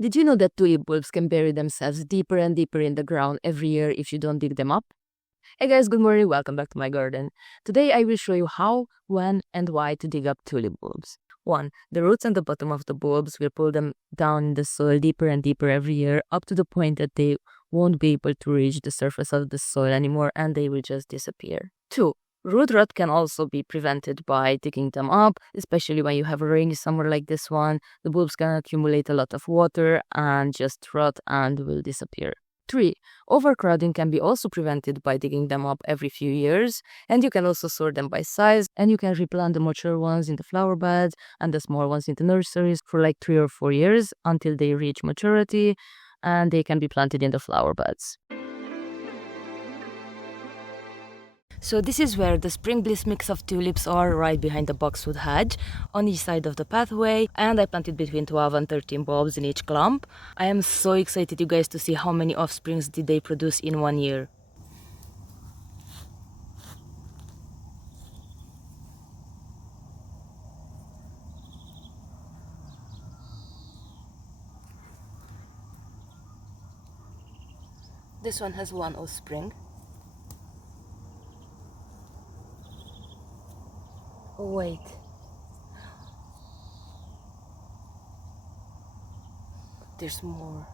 Did you know that tulip bulbs can bury themselves deeper and deeper in the ground every year if you don't dig them up? Hey guys, good morning, welcome back to my garden. Today I will show you how, when, and why to dig up tulip bulbs. 1. The roots and the bottom of the bulbs will pull them down in the soil deeper and deeper every year up to the point that they won't be able to reach the surface of the soil anymore and they will just disappear. 2. Root rot can also be prevented by digging them up, especially when you have a rainy summer like this one. The bulbs can accumulate a lot of water and just rot and will disappear. 3. Overcrowding can be also prevented by digging them up every few years, and you can also sort them by size, and you can replant the mature ones in the flower beds and the small ones in the nurseries for like 3 or 4 years until they reach maturity, and they can be planted in the flower beds. So this is where the Spring Bliss mix of tulips are, right behind the boxwood hedge on each side of the pathway, and I planted between 12 and 13 bulbs in each clump. I am so excited, you guys, to see how many offsprings did they produce in 1 year. This one has 1 offspring. Oh, wait. There's more.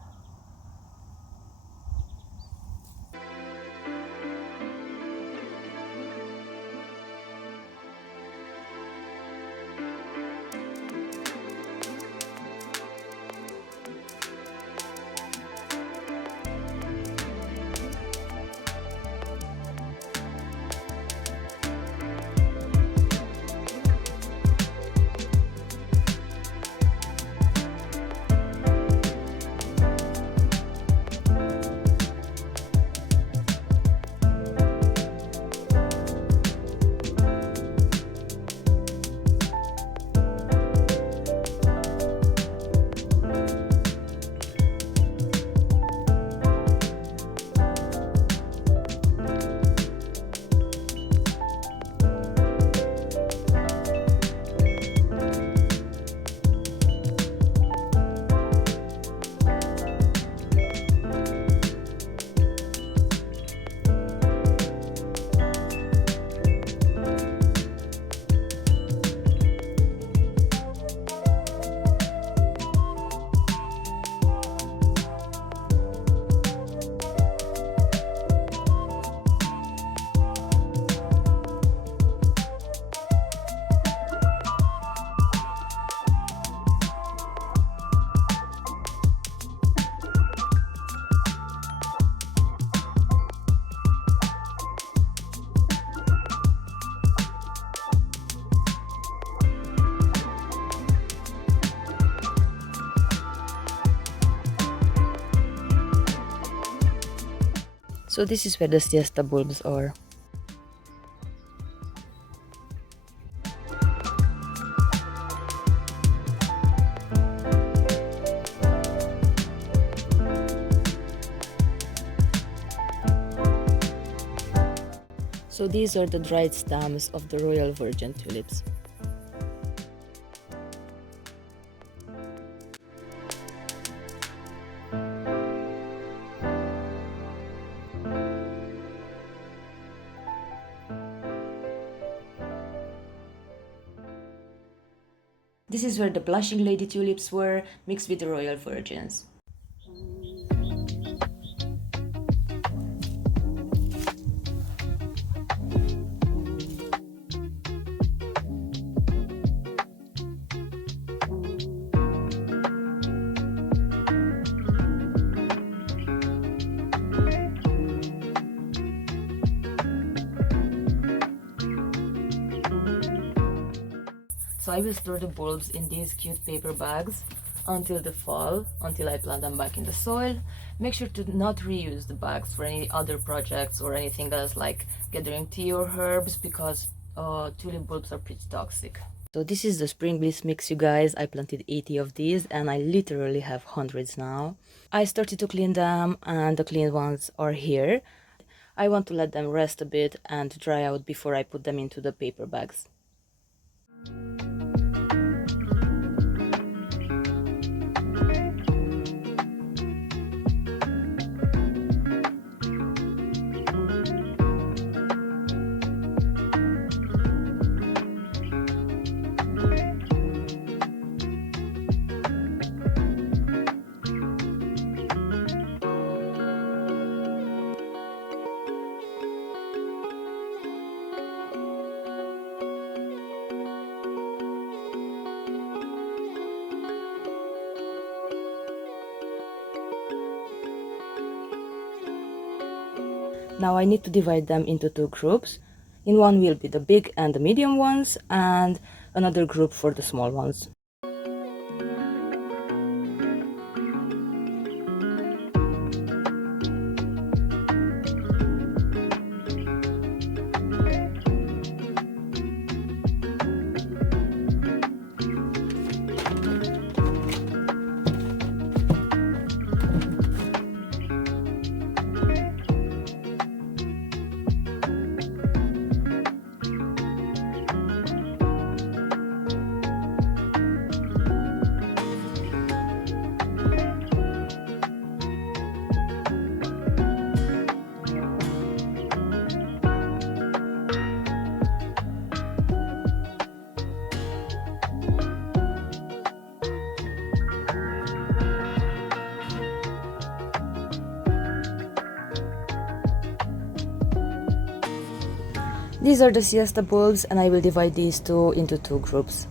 So this is where the Siesta bulbs are. So these are the dried stems of the Royal Virgin tulips. This is where the blushing lady tulips were, mixed with the royal virgins. So I will store the bulbs in these cute paper bags until the fall, until I plant them back in the soil. Make sure to not reuse the bags for any other projects or anything else like gathering tea or herbs, because tulip bulbs are pretty toxic. So this is the Spring Bliss mix, you guys. I planted 80 of these and I literally have hundreds now. I started to clean them and the clean ones are here. I want to let them rest a bit and dry out before I put them into the paper bags. Now I need to divide them into two groups. In one will be the big and the medium ones, and another group for the small ones. These are the Siesta bulbs, and I will divide these two into two groups.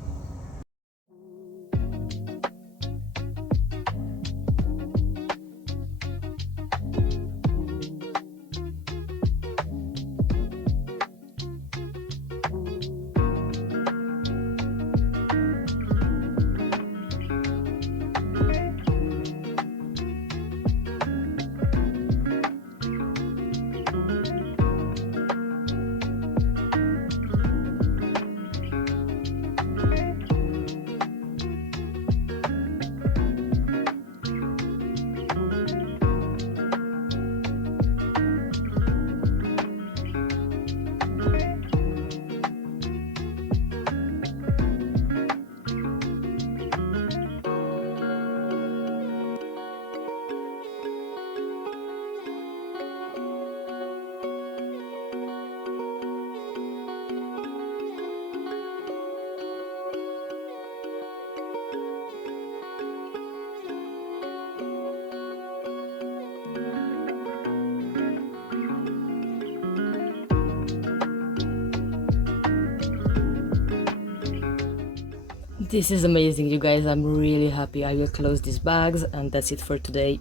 This is amazing, you guys. I'm really happy. I will close these bags, and that's it for today.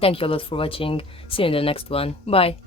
Thank you a lot for watching. See you in the next one. Bye.